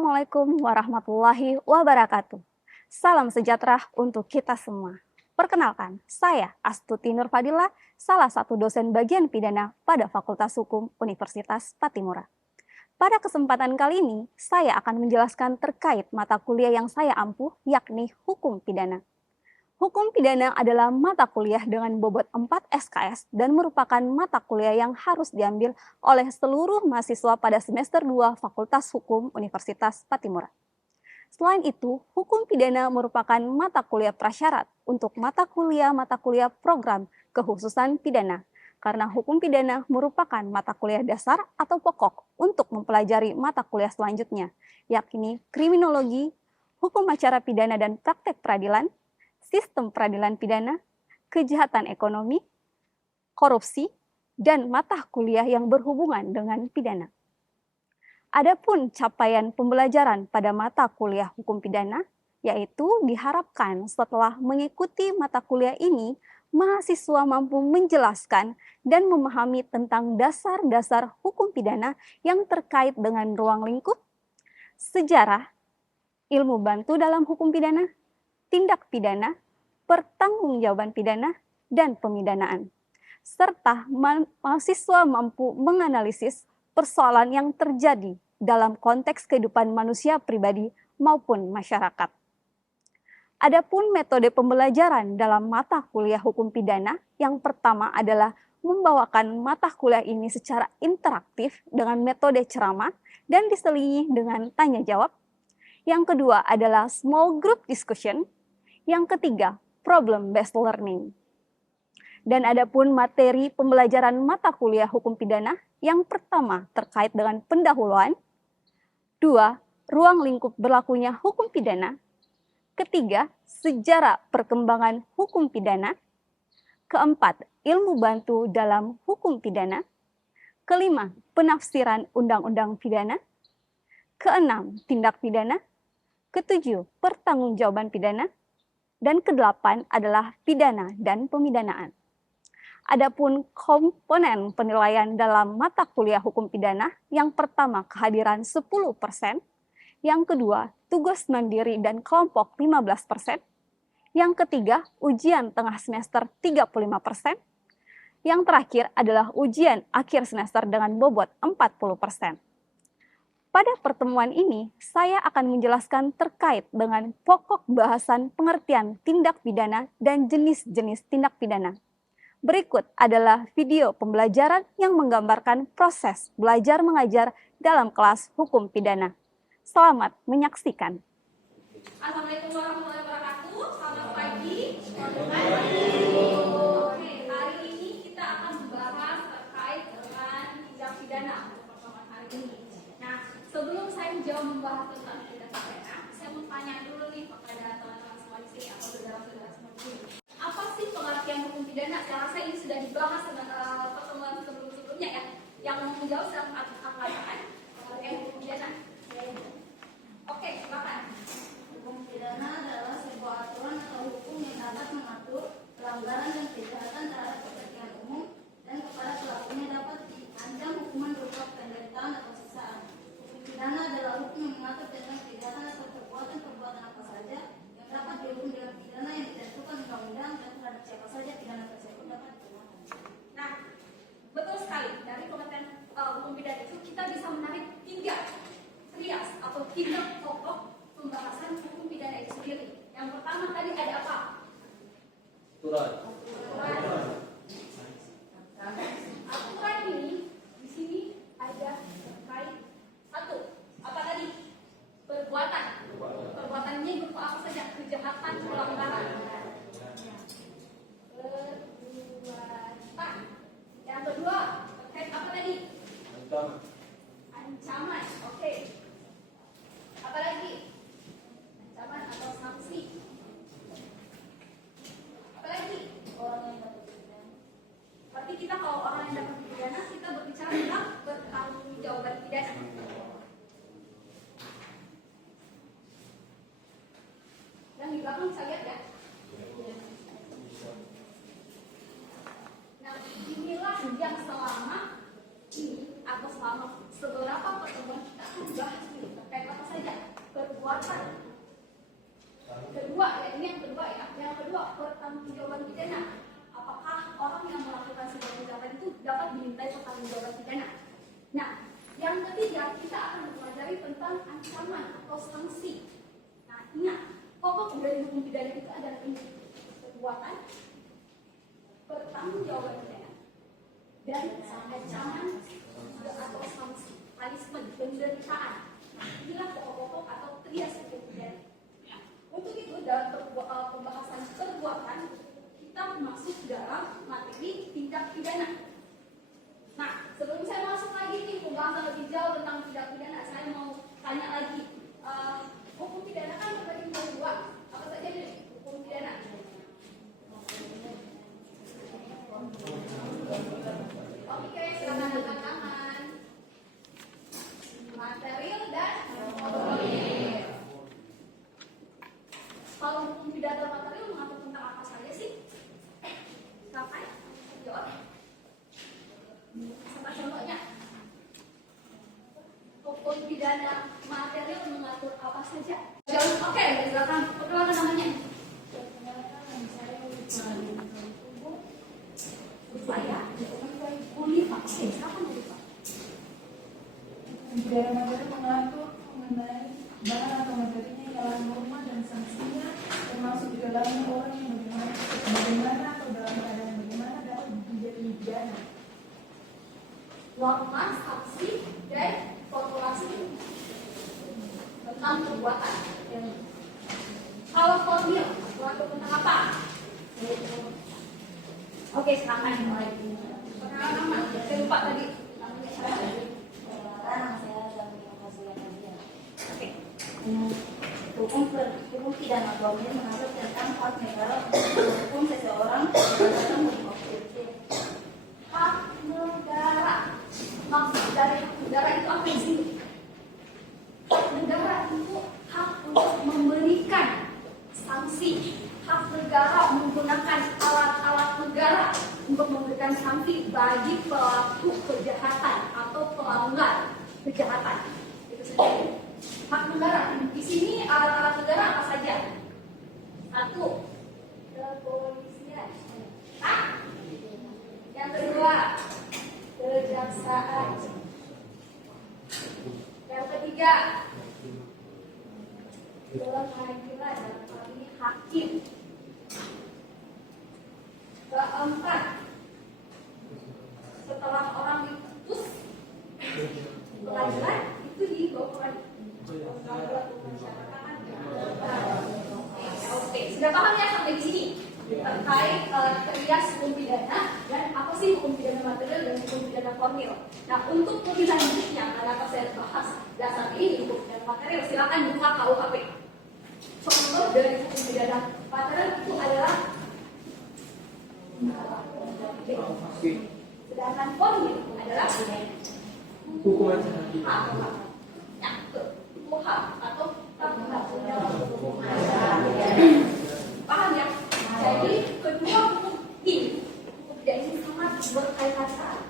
Assalamualaikum warahmatullahi wabarakatuh. Salam sejahtera untuk kita semua. Perkenalkan, saya Astuti Nurfadila, salah satu dosen bagian pidana pada Fakultas Hukum Universitas Patimura. Pada kesempatan kali ini, saya akan menjelaskan terkait mata kuliah yang saya ampuh, yakni Hukum Pidana. Hukum Pidana adalah mata kuliah dengan bobot 4 SKS dan merupakan mata kuliah yang harus diambil oleh seluruh mahasiswa pada semester 2 Fakultas Hukum Universitas Patimura. Selain itu, Hukum Pidana merupakan mata kuliah prasyarat untuk mata kuliah program kekhususan pidana, karena Hukum Pidana merupakan mata kuliah dasar atau pokok untuk mempelajari mata kuliah selanjutnya, yakni kriminologi, hukum acara pidana dan praktek peradilan, sistem peradilan pidana, kejahatan ekonomi, korupsi, dan mata kuliah yang berhubungan dengan pidana. Adapun capaian pembelajaran pada mata kuliah hukum pidana, yaitu diharapkan setelah mengikuti mata kuliah ini, mahasiswa mampu menjelaskan dan memahami tentang dasar-dasar hukum pidana yang terkait dengan ruang lingkup, sejarah, ilmu bantu dalam hukum pidana, tindak pidana, pertanggungjawaban pidana, dan pemidanaan. Serta mahasiswa mampu menganalisis persoalan yang terjadi dalam konteks kehidupan manusia pribadi maupun masyarakat. Adapun metode pembelajaran dalam mata kuliah hukum pidana, yang pertama adalah membawakan mata kuliah ini secara interaktif dengan metode ceramah dan diselingi dengan tanya jawab. Yang kedua adalah small group discussion. Yang ketiga, problem-based learning. Dan adapun materi pembelajaran mata kuliah hukum pidana, yang pertama terkait dengan pendahuluan, dua, ruang lingkup berlakunya hukum pidana, ketiga, sejarah perkembangan hukum pidana, keempat, ilmu bantu dalam hukum pidana, kelima, penafsiran undang-undang pidana, keenam, tindak pidana, ketujuh, pertanggungjawaban pidana, dan kedelapan adalah pidana dan pemidanaan. Adapun komponen penilaian dalam mata kuliah hukum pidana, yang pertama kehadiran 10%, yang kedua tugas mandiri dan kelompok 15%, yang ketiga ujian tengah semester 35%, yang terakhir adalah ujian akhir semester dengan bobot 40%. Pada pertemuan ini, saya akan menjelaskan terkait dengan pokok bahasan pengertian tindak pidana dan jenis-jenis tindak pidana. Berikut adalah video pembelajaran yang menggambarkan proses belajar mengajar dalam kelas hukum pidana. Selamat menyaksikan. Assalamualaikum warahmatullahi wabarakatuh. Selamat pagi. Oke, hari ini kita akan membahas terkait dengan tindak pidana untuk pertemuan hari ini. Nah, sebelum saya menjawab membahas tentang tindak pidana, saya mau tanya dulu nih kepada teman-teman semua di sini atau saudara-saudara semua di sini. Apa sih pengertian hukum pidana? Saya rasa ini sudah dibahas dengan pertemuan sebelum-sebelumnya ya. Yang mau menjawab silahkan angkat pengertian hukum pidana. Oke, silakan. Hukum pidana adalah sebuah aturan atau hukum yang dapat mengatur pelanggaran dan kejahatan terhadap kepentingan umum dan kepada pelakunya dapat diancam hukuman berupa penderitaan atau siksaan. Hukum pidana adalah hukum yang mengatur tentang kejahatan atau perbuatan apa saja yang dapat dihukum dengan pidana yang ditentukan undang-undang dan terhadap siapa saja pidana tersebut dapat dikenakan. Nah, betul sekali. Dari pengertian hukum pidana itu kita bisa menarik 3 trias atau 3 pokok pembahasan hukum pidana itu sendiri. Yang pertama tadi ada apa? Aturan. Aturan ini di sini ada terkait satu. Apa tadi? Perbuatan. Perbuatannya berupa apa saja? Kejahatan, pelanggaran. Perbuatan. Yang kedua terkait apa tadi? Ancaman. Oke. Apa lagi? Ancaman atau sanksi. Apa lagi? Orang yang dapat pidana. Berarti kita kalau orang yang dapat pidana, kita berbicara tentang pertanggungjawaban pidana. Yang di belakang bisa lihat ya. Nah, inilah yang selama ini atau selama seberapa pertemuan kita akan bahas nih terkait apa saja dimintai pertanggungjawaban pidana. Nah, yang ketiga kita akan mempelajari tentang ancaman atau sanksi. Nah, ingat, pokok dari hukum pidana itu adalah ini: perbuatan, pertanggungjawaban pidana, dan ancaman atau sanksi, punishment, penderitaan. Nah, inilah pokok-pokok atau trias hukum pidana. Untuk itu dalam pembahasan perbuatan kita masuk dalam materi tindak pidana. Nah, sebelum saya masuk lagi nih pembahasan lebih jauh tentang tindak pidana, saya mau tanya lagi. Hukum pidana kan terbagi menjadi dua. Apa saja nih hukum pidana? Oke, silakan angkat tangan. Material dan formil. Kalau hukum pidana material mengatur tentang apa saja sih? Silakan jawab. Sama contohnya. Hukum pidana material mengatur apa saja? Oke, silakan. Perkenalkan namanya. Saya Unifah. Silakan Unifah. Pidana materi mengatur mengenai bahan atau materinya dalam norma dan sanksinya, termasuk di dalamnya orang yang bagaimana atau dalam keadaan bagaimana dapat menjadi pidana. Norma, sanksi, dan formulasi tentang perbuatan. Kalau formil mengatur tentang apa? Oke, silakan. Perkenalan nama. Saya lupa tadi. Namanya siapa? Nama saya dan lokasi yang tadi. Oke. Hukum pidana formil mengatur tentang hak negara untuk menghukum seseorang berdasarkan hukum objektif. Hak negara. Maksud dari hak negara itu apa sih? Hak negara itu hak untuk memberikan sanksi. Hak negara menggunakan alat-alat negara untuk memberikan sanksi bagi pelaku kejahatan atau pelanggar kejahatan. Itu saja. Hak negara. Di sini alat-alat negara apa saja? Satu, kepolisian. Yang kedua, kejaksaan. Yang ketiga, pengadilan, dalam hal ini hakim. Keempat, setelah orang diputus pengadilan itu dibawa ke Oke, sudah paham ya sampai di sini terkait trias hukum pidana dan apa sih hukum pidana material dan hukum pidana formil. Nah, untuk lebih lanjutnya karena saya bahas dasar ini hukum pidana material, silakan buka KUHP. Contoh dari hukum pidana material itu adalah sedangkan formil adalah Hukuman hakim. atau paham ya? Jadi kedua hukum pidana ini sangat berkaitan erat.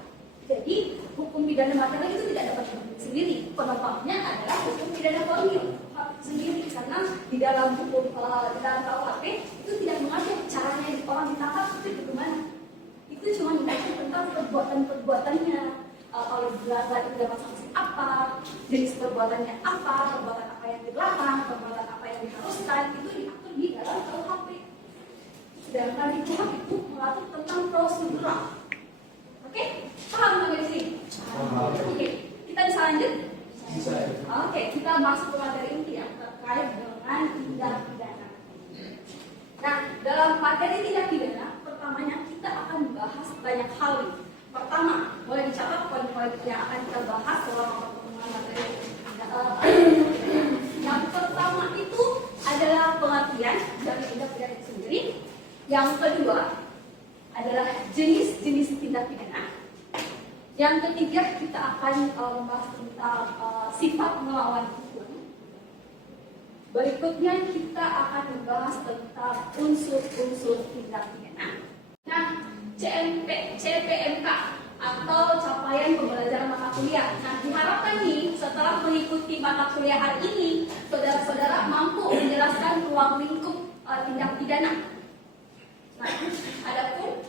Jadi hukum pidana material itu tidak dapat berdiri sendiri. Penopangnya adalah hukum pidana formil sendiri karena di dalam hukum di dalam KUHP itu tidak mengatur caranya orang ditangkap itu bagaimana. Itu cuma mengatur tentang perbuatan-perbuatannya. Kalau dilanggar itu dapat sanksi apa, jenis perbuatannya apa, perbuatan apa yang dilarang, perbuatan apa yang diharuskan, itu diatur di dalam KUHP. Sedangkan di KUHP itu mengatur tentang prosedural. Oke, paham sampai sini? Oke, kita bisa lanjut? Bisa. Oke, kita masuk ke materi inti yang terkait dengan tindak pidana. Nah, dalam materi tindak pidana, pertamanya kita akan membahas banyak hal. Pertama, boleh dicatat poin-poin yang akan kita bahas selama pertemuan materi. Yang pertama itu adalah pengertian dari tindak pidana itu sendiri. Yang kedua adalah jenis-jenis tindak pidana. Yang ketiga kita akan membahas tentang sifat melawan hukum. Berikutnya kita akan membahas tentang unsur-unsur tindak pidana. Nah, CPMK atau capaian pembelajaran mata kuliah. Nah, diharapkan nih setelah mengikuti mata kuliah hari ini, saudara-saudara mampu menjelaskan ruang lingkup tindak pidana. Nah, adapun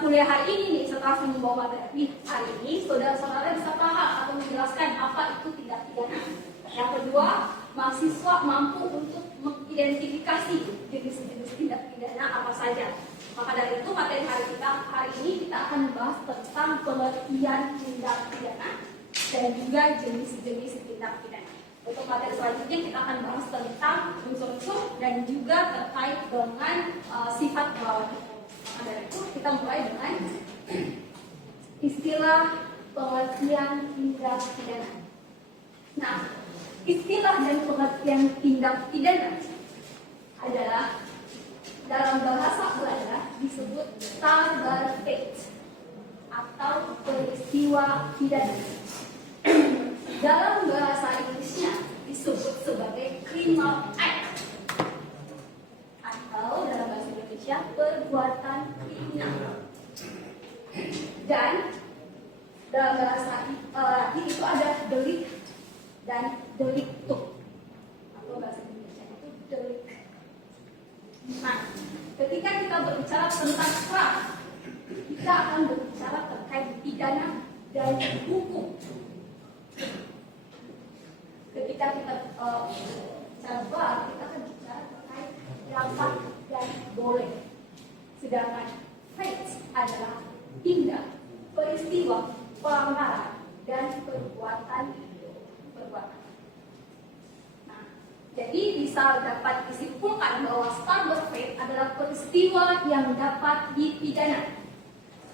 kuliah hari ini nih, setelah saya membawa materi hari ini, saudara-saudara bisa paham atau menjelaskan apa itu tindak pidana. Yang kedua, mahasiswa mampu untuk mengidentifikasi jenis-jenis tindak pidana apa saja. Maka dari itu materi hari ini kita akan membahas tentang pengertian tindak pidana dan juga jenis-jenis tindak pidana. Untuk materi selanjutnya kita akan bahas tentang unsur-unsur dan juga terkait dengan sifat melawan hukum. Maka dari itu kita mulai dengan istilah pengertian tindak pidana. Nah, istilah dan pengertian tindak pidana adalah dalam bahasa Belanda disebut strafbaarheid atau peristiwa pidana. Dalam bahasa Inggrisnya disebut sebagai criminal act atau dalam bahasa Indonesia perbuatan kriminal. Dan dalam bahasa Latin itu ada delik dan delictum atau bahasa Indonesia itu delik. Nah, ketika kita berbicara tentang straf, kita akan berbicara terkait pidana dan hukum. Ketika kita bicara kita akan bicara terkait dapat dan boleh. Sedangkan hate adalah tindak, peristiwa, pelanggaran dan perbuatan. Nah, jadi bisa dapat disimpulkan bahwa strafbaarheid adalah peristiwa yang dapat dipidana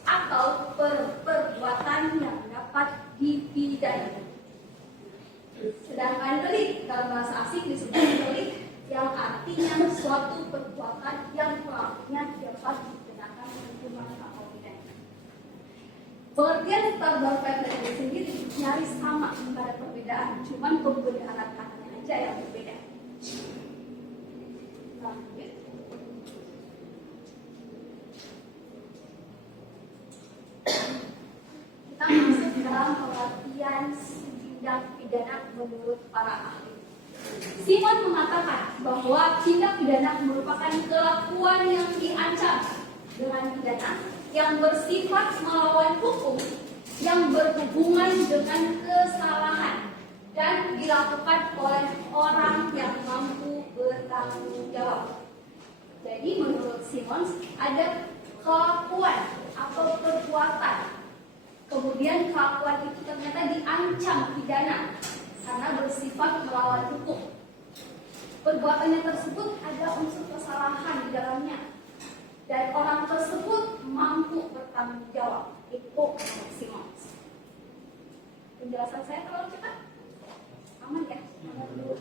atau perbuatan yang dapat dipidana. Sedangkan delik dalam bahasa asing disebut delik yang artinya suatu perbuatan yang pelakunya dapat dikenakan hukuman atau pidana. Pengertian strafbaarheid itu sendiri nyaris sama, tidak ada perbedaan, cuman penggunaan katanya aja yang berbeda. Lanjut. Kita masuk dalam pengertian tindak pidana menurut para ahli. Simon mengatakan bahwa tindak pidana merupakan kelakuan yang diancam dengan pidana yang bersifat melawan hukum yang berhubungan dengan kesalahan dan dilakukan oleh orang yang mampu bertanggung jawab. Jadi menurut Simon ada kelakuan atau perbuatan, kemudian kelakuan itu ternyata diancam pidana karena bersifat melawan hukum. Perbuatannya tersebut ada unsur kesalahan di dalamnya dan orang tersebut mampu bertanggung jawab. Itu Simon. Penjelasan saya terlalu cepat? Aman ya? Aman dulu.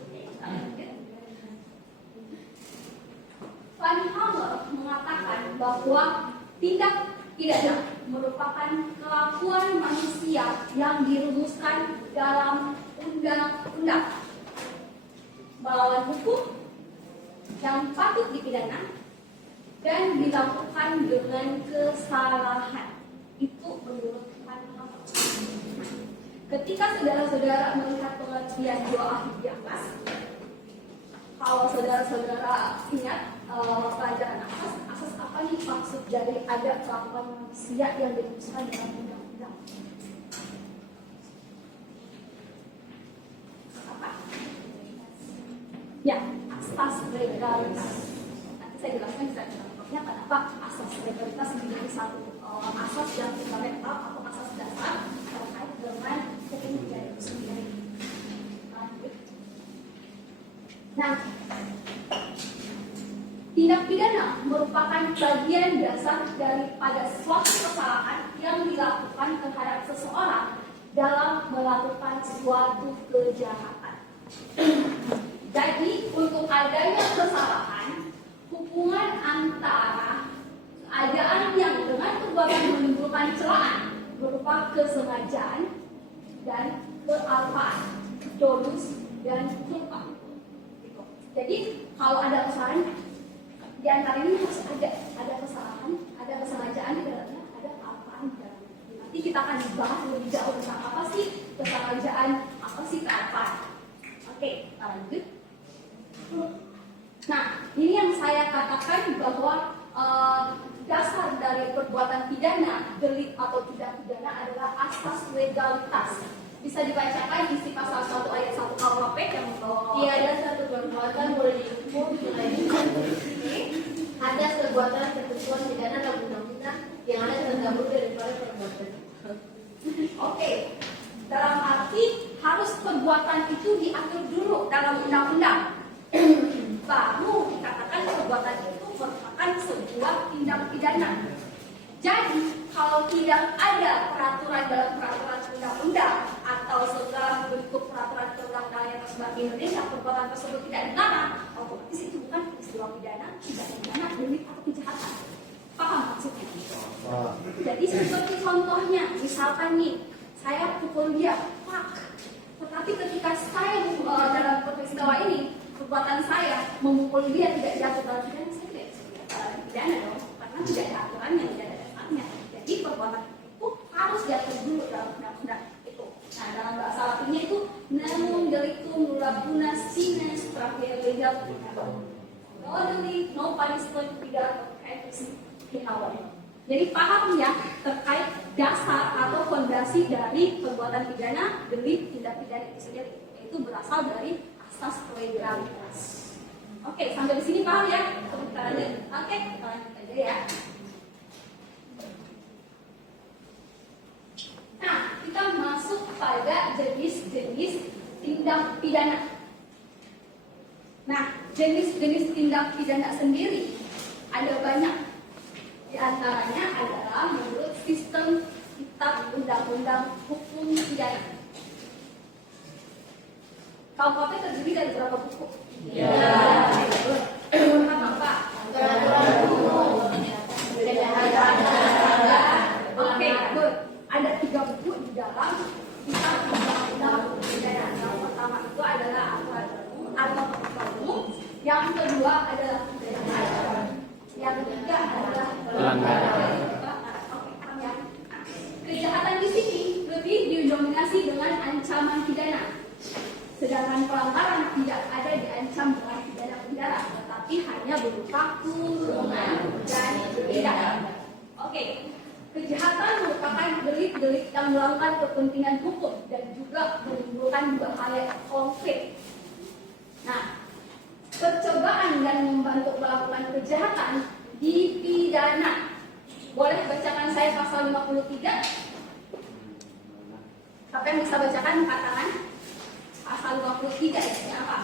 Van Hamer mengatakan bahwa tindak pidana merupakan kelakuan manusia yang dirumuskan dalam undang-undang melawan hukum yang patut dipidana dan dilakukan dengan kesalahan. Itu menurut Van Hamer. Ketika saudara-saudara melihat pengertian dua ahli di atas, kalau saudara-saudara ingat pelajaran asas apa nih maksud dari ada kelakuan manusia yang dirumuskan dalam undang-undang? Apa? Ya, asas legalitas. Nanti saya jelaskan bisa contohnya kenapa asas legalitas menjadi satu asas yang fundamental atau asas dasar terkait dengan hukum pidana itu sendiri. Nah, tindak pidana merupakan bagian dasar daripada suatu kesalahan yang dilakukan terhadap seseorang dalam melakukan suatu kejahatan. Jadi, untuk adanya kesalahan, hubungan antara keadaan yang dengan perbuatan menimbulkan celaan berupa kesengajaan dan kealpaan, dolus dan culpa. Jadi kalau ada kesalahan di antara ini harus ada kesalahan, ada kesengajaan di dalamnya, ada kealpaan di dalamnya. Nanti kita akan bahas lebih jauh tentang apa sih kesengajaan, apa sih kealpaan. Oke, kita lanjut. Nah, ini yang saya katakan bahwa dasar dari perbuatan pidana, delik atau tidak pidana adalah asas legalitas. Bisa dibacakan isi pasal 1 ayat 1 KUHP yang membawa Tiada satu perbuatan boleh dihukum melainkan ada perbuatan ketentuan pidana dalam undang-undang yang ada tergabung daripada perbuatan. Oke, dalam arti harus perbuatan itu diatur dulu dalam undang-undang. Baru dikatakan perbuatan itu merupakan sebuah tindak pidana. Jadi, kalau tidak ada peraturan dalam peraturan undang-undang atau segala bentuk peraturan perundang-undangan yang tersebar di Indonesia, perbuatan tersebut tidak dilarang, otomatis itu bukan peristiwa pidana, tidak pidana, delik atau kejahatan. Paham maksudnya? Jadi seperti contohnya, misalkan nih, saya pukul dia, pak. Tetapi ketika saya dalam peristiwa ini, perbuatan saya memukul dia tidak diatur dalam pidana, saya tidak bisa pidana dong, karena tidak ada aturannya, tidak ada dasarnya. Jadi perbuatan itu harus diatur dulu dalam undang-undang itu. Nah, dalam bahasa Latinnya itu non delictum nullabuna sine strafere legal. No delete, no punishment, tidak efisi pinawan. Jadi paham ya terkait dasar atau fondasi dari perbuatan pidana, delik, tindak pidana itu sendiri, itu berasal dari asas legalitas. Oke, sampai di sini paham ya? Kita lanjut. Oke, kita lanjut aja ya. Nah, kita masuk pada jenis-jenis tindak pidana. Nah, jenis-jenis tindak pidana sendiri ada banyak. Di antaranya adalah menurut sistem kitab undang-undang hukum pidana. KUHP terdiri dari berapa buku? Ya. Apa? Oke, good. Ada 3 buku di dalam kitab undang-undang hukum pidana. Yang pertama itu adalah aturan umum atau peraturan umum. Yang kedua adalah pidana. Yang ketiga adalah pelanggaran. Kejahatan di sini lebih didominasi dengan ancaman pidana. Sedangkan pelanggaran tidak ada diancam dengan pidana penjara, tetapi hanya berupa kurungan dan pidana. Oke, kejahatan merupakan delik-delik yang melakukan kepentingan hukum dan juga menimbulkan bahaya konkret. Nah, percobaan dan membantu melakukan kejahatan dipidana. Boleh bacakan saya pasal 53? Siapa yang bisa bacakan angkat tangan? Pasal 53 isinya apa?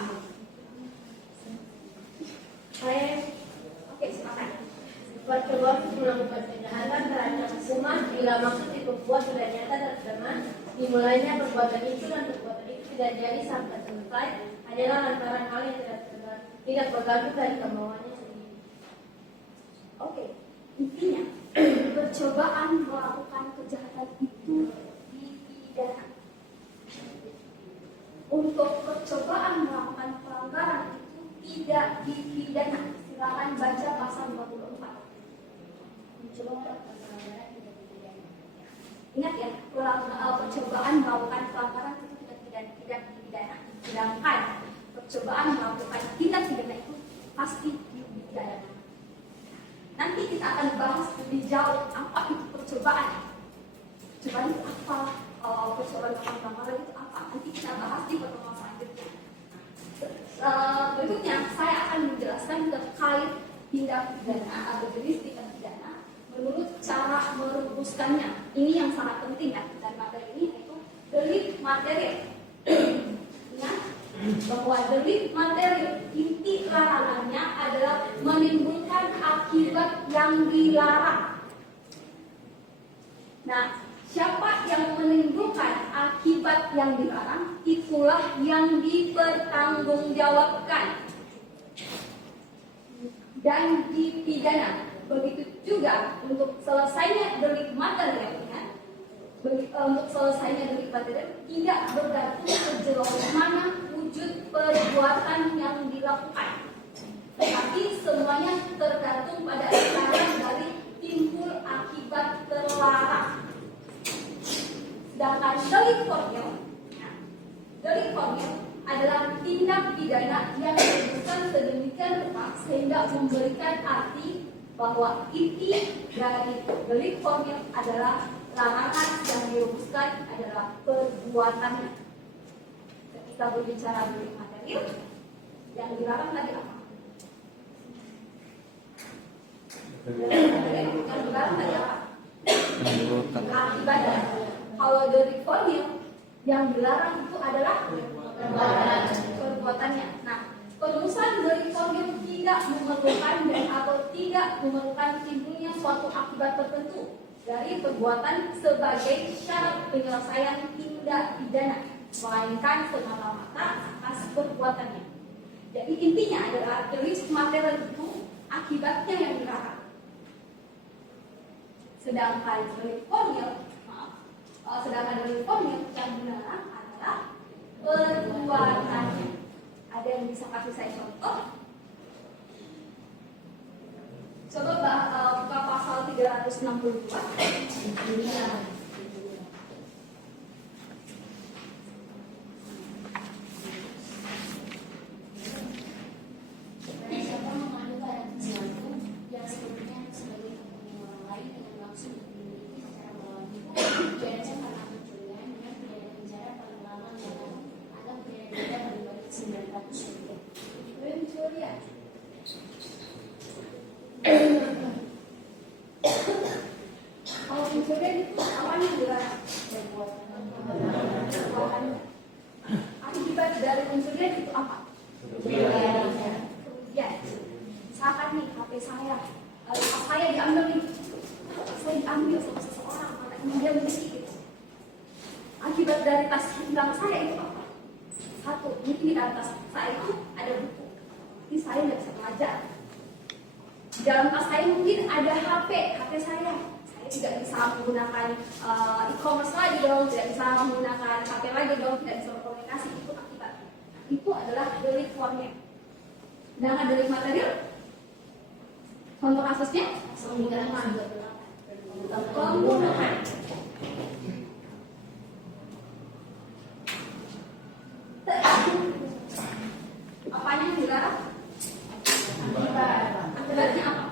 Oke, silakan. Percobaan melakukan kejahatan terhadap hukuman bila maksud diperbuat sudah nyata dan teman dimulainya perbuatan itu dan perbuatan itu tidak jadi sampai selesai hanyalah lantaran hal yang tidak bergantung dari kemauannya sendiri. Oke, intinya percobaan melakukan kejahatan itu dipidana. Untuk percobaan melakukan pelanggaran itu tidak dipidana. Silakan baca pasal 54. Ingat ya, percobaan melakukan pelanggaran itu tidak dipidana. Sedangkan percobaan melakukan tindak pidana itu pasti dipidana. Nanti kita akan bahas lebih jauh apa itu percobaan. Percobaan itu apa? Percobaan melakukan pelanggaran itu apa? Nanti kita bahas di pertemuan selanjutnya. Berikutnya saya akan menjelaskan terkait tindak pidana atau jenis tindak pidana menurut cara merumuskannya. Ini yang sangat penting ya, dan materi ini yaitu delik material. Ingat bahwa delik material inti larangannya adalah menimbulkan akibat yang dilarang. Nah, siapa yang menimbulkan akibat yang dilarang, itulah yang dipertanggungjawabkan dan dipidana. Begitu juga untuk selesainya delik material, untuk selesainya delik material tidak bergantung sejauh mana wujud perbuatan yang dilakukan, tetapi semuanya tergantung pada cara dari timbul akibat terlarang. Sedangkan delik formil adalah tindak pidana yang dirumuskan sedemikian rupa sehingga memberikan arti bahwa inti dari delik formil adalah larangan yang dirumuskan adalah perbuatannya. Ketika berbicara delik material, yang dilarang tadi apa? Yang dilarang tadi apa? Akibatnya. Kalau delik formil, yang dilarang itu adalah perbuatannya. Nah, perumusan delik formil tidak memerlukan dan atau tidak memerlukan timbulnya suatu akibat tertentu dari perbuatan sebagai syarat penyelesaian tindak pidana, melainkan semata-mata atas perbuatannya. Jadi intinya adalah delik material itu akibatnya yang dilarang. Sedangkan delik formil yang dilarang adalah perbuatannya. Ada yang bisa kasih saya contoh? Coba buka pasal 362. Siapa mengandung barang sesuatu yang sebetulnya sebagai kepentingan orang lain dengan maksud dimiliki secara melawan hukum, diancam karena pencurian dengan pidana penjara paling lama 2 tahun atau pidana denda paling banyak 900 rupiah. Pencurian. Kalau pencurian itu awalnya dilarang. Akibat dari pencurian itu apa? Kerugian. Misalkan nih HP saya, tas saya diambil nih, saya diambil sama seseorang karena dia memiliki gitu. Akibat dari tas hilang saya itu apa? Satu, mungkin di dalam tas saya itu ada buku, ini saya nggak bisa belajar. Di dalam tas saya mungkin ada HP saya tidak bisa menggunakan e-commerce lagi dong, tidak bisa menggunakan HP lagi dong, tidak bisa berkomunikasi. Itu akibat. Itu adalah delik formil. Sedangkan delik material, contoh kasusnya pembunuhan. Apanya yang dilarang? Akibatnya apa?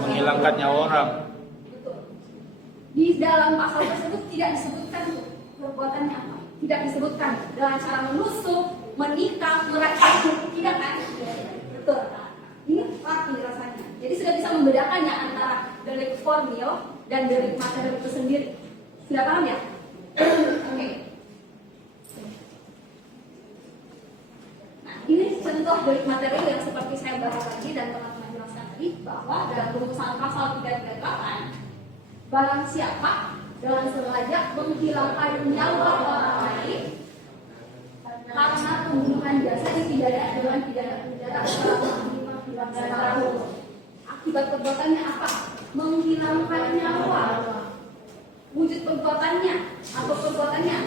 Menghilangkan nyawa orang. Betul. Di dalam pasal tersebut tidak disebutkan perbuatannya apa. Tidak disebutkan dengan cara menusuk, menikam, merakit, tidak kan? Betul. Ini penjelasannya. Jadi sudah bisa membedakannya antara delik formil dan delik material itu sendiri. Sudah paham ya? Oke. Nah, ini contoh delik material yang seperti saya bahas tadi dan teman-teman jelaskan tadi, bahwa dalam rumusan pasal 338, barang siapa dengan sengaja menghilangkan nyawa orang lain karena pembunuhan biasa dipidana dengan pidana penjara selama 15 tahun. Akibat perbuatannya apa? Menghilangkan nyawa. Wujud perbuatannya atau perbuatannya?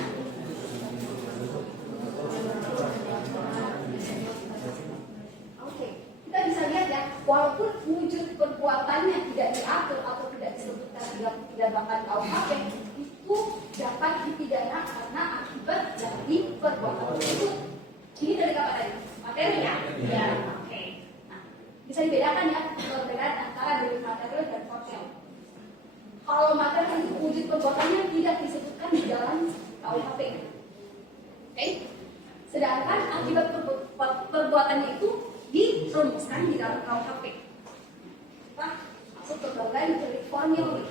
Oke, kita bisa lihat ya, walaupun wujud perbuatannya tidak diatur atau tidak disebutkan dalam 38 KUHP, itu dapat dipidana karena akibat dari perbuatan tersebut. Ini dari apa tadi? Materi ya? Ya. Oke. Nah, bisa dibedakan ya perbedaan antara delik material dan formil. Kalau materi itu wujud perbuatannya tidak disebutkan di dalam KUHP. Oke? Sedangkan akibat perbuatannya itu dirumuskan di dalam KUHP. Kita masuk ke bagian delik formil.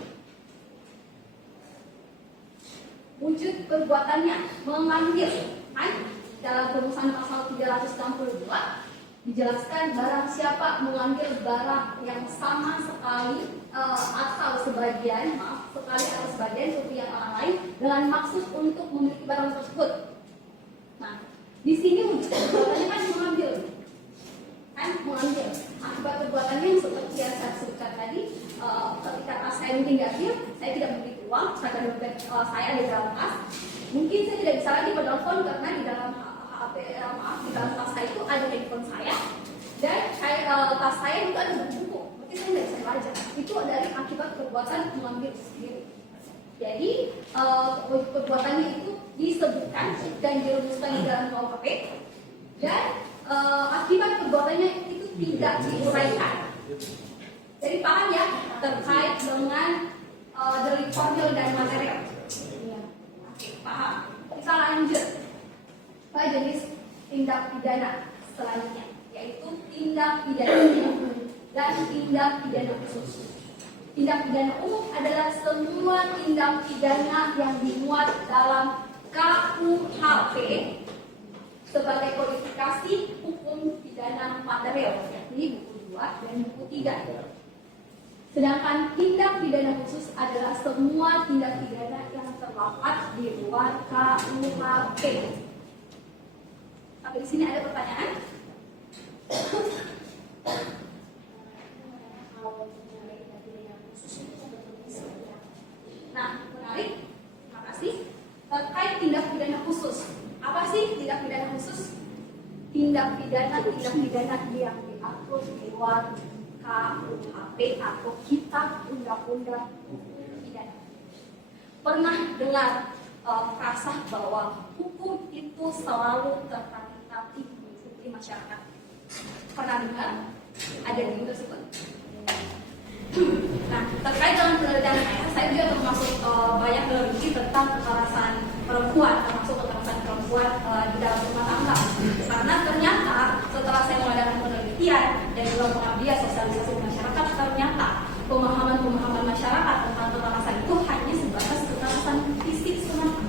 Wujud perbuatannya mengambil, kan? Dalam rumusan pasal 362 dijelaskan barang siapa mengambil barang yang sama sekali atau sebagian, sekali atau sebagian rupiah orang lain dengan maksud untuk memiliki barang tersebut. Nah, di sini wujud perbuatannya kan mengambil, akibat perbuatannya yang seperti yang saya sebutkan tadi, ketika tas saya mungkin diambil, saya tidak memiliki uang, karena dompet saya di dalam tas, mungkin saya tidak bisa lagi bertelepon karena di dalam di dalam tas saya itu ada handphone saya dan tas saya itu ada buku, mungkin saya tidak bisa belajar. Itu dari akibat perbuatan mengambil sendiri. Jadi perbuatannya itu disebutkan dan dirumuskan di dalam KUHP dan akibat perbuatannya itu tidak diuraikan. Jadi paham ya terkait dengan delik formil dan material. Oke, paham. Kita lanjut ke jenis tindak pidana selanjutnya, yaitu tindak pidana umum dan tindak pidana khusus. Tindak pidana umum adalah semua tindak pidana yang dimuat dalam KUHP sebagai kodifikasi hukum pidana material, yakni buku 2 dan buku 3. Sedangkan tindak pidana khusus adalah semua tindak pidana yang terdapat di luar KUHP. Sampai di sini ada pertanyaan? Nah, menarik. Terima kasih. Terkait tindak pidana khusus. Apa sih tindak pidana khusus? Tindak pidana yang diatur di luar KUHP atau Kitab Undang-Undang Hukum Pidana. Pernah dengar frasa bahwa hukum itu selalu tertatih mengikuti masyarakat? Pernah dengar? Ada yang tersebut? Nah, terkait dengan penelitian saya juga termasuk banyak meneliti tentang kekerasan perempuan, termasuk kekerasan perempuan di dalam rumah tangga. Karena ternyata setelah saya mengadakan penelitian dan juga mengabdi sosialisasi masyarakat, ternyata pemahaman masyarakat tentang kekerasan itu hanya sebatas kekerasan fisik semata.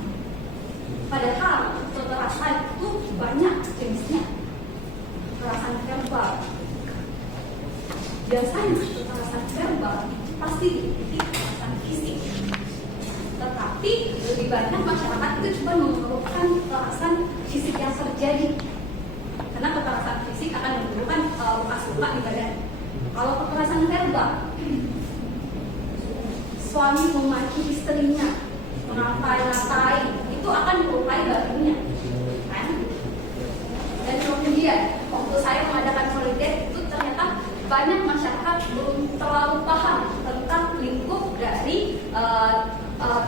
Padahal kekerasan itu banyak jenisnya. Kekerasan verbal. Biasanya kekerasan verbal pasti diikuti kekerasan fisik. Tetapi lebih banyak masyarakat itu cuma mengeluhkan kekerasan fisik yang terjadi. Karena kekerasan fisik akan menimbulkan bekas luka di badan. Kalau kekerasan verbal, suami memaki istrinya, mengatai-ngatai, itu akan melukai badannya, kan? Dan kemudian waktu saya mengadakan penelitian itu ternyata banyak masyarakat belum terlalu paham tentang lingkup dari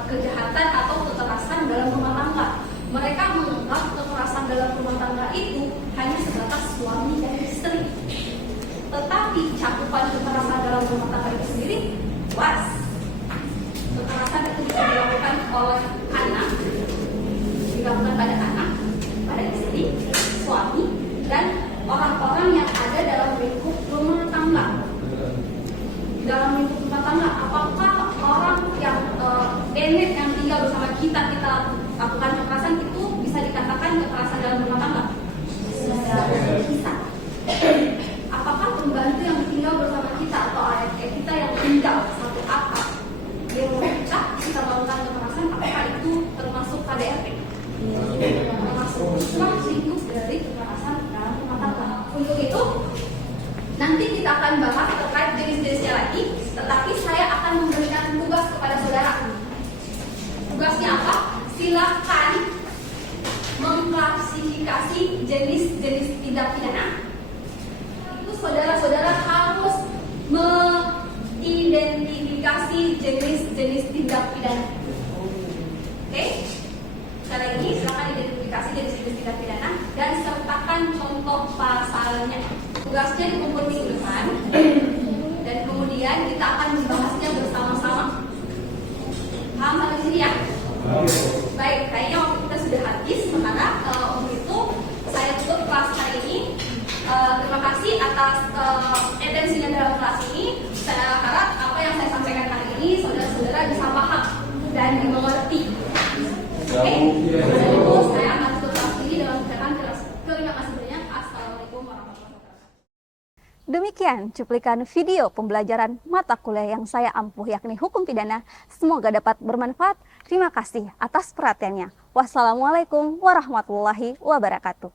kejahatan atau kekerasan dalam rumah tangga. Mereka menganggap kekerasan dalam rumah tangga itu hanya sebatas suami dan istri. Tetapi cakupan kekerasan dalam rumah tangga itu sendiri luas. Kekerasan itu bisa dilakukan oleh anak, dilakukan pada anak, pada istri, suami, dan orang-orang yang ada dalam lingkup rumah tangga. Dalam lingkup rumah tangga, apakah orang yang nenek yang tinggal bersama kita lakukan kekerasan itu bisa dikatakan kekerasan dalam rumah tangga? Bisa. Apakah pembantu yang tinggal bersama kita atau ayah kita yang tinggal satu atap dia mencak kita melakukan kekerasan, apakah itu termasuk KDRT? Termasuk lingkup dari kekerasan dalam rumah tangga. Untuk itu nanti kita akan bahas terkait jenis-jenisnya lagi, tetapi saya akan memberikan tugas kepada saudara. Tugasnya apa? Silakan mengklasifikasi jenis-jenis tindak pidana. Itu saudara-saudara harus mengidentifikasi jenis-jenis tindak pidana. Oke? Sekali lagi, silakan identifikasi jenis-jenis tindak pidana dan sertakan contoh pasalnya. Tugasnya dikumpul minggu depan dan kemudian kita akan membahasnya bersama-sama. Paham sampai sini ya? Baik, kayaknya waktu kita sudah habis. Sekarang untuk itu saya tutup kelas hari ini. Terima kasih atas atensinya dalam kelas ini. Saya harap apa yang saya sampaikan hari ini saudara-saudara bisa paham dan dimengerti. Oke? Saya akan tutup kelas ini dengan ucapan terima kasih banyak. Assalamualaikum warahmatullahi wabarakatuh. Demikian cuplikan video pembelajaran mata kuliah yang saya ampuh yakni hukum pidana. Semoga dapat bermanfaat. Terima kasih atas perhatiannya. Wassalamualaikum warahmatullahi wabarakatuh.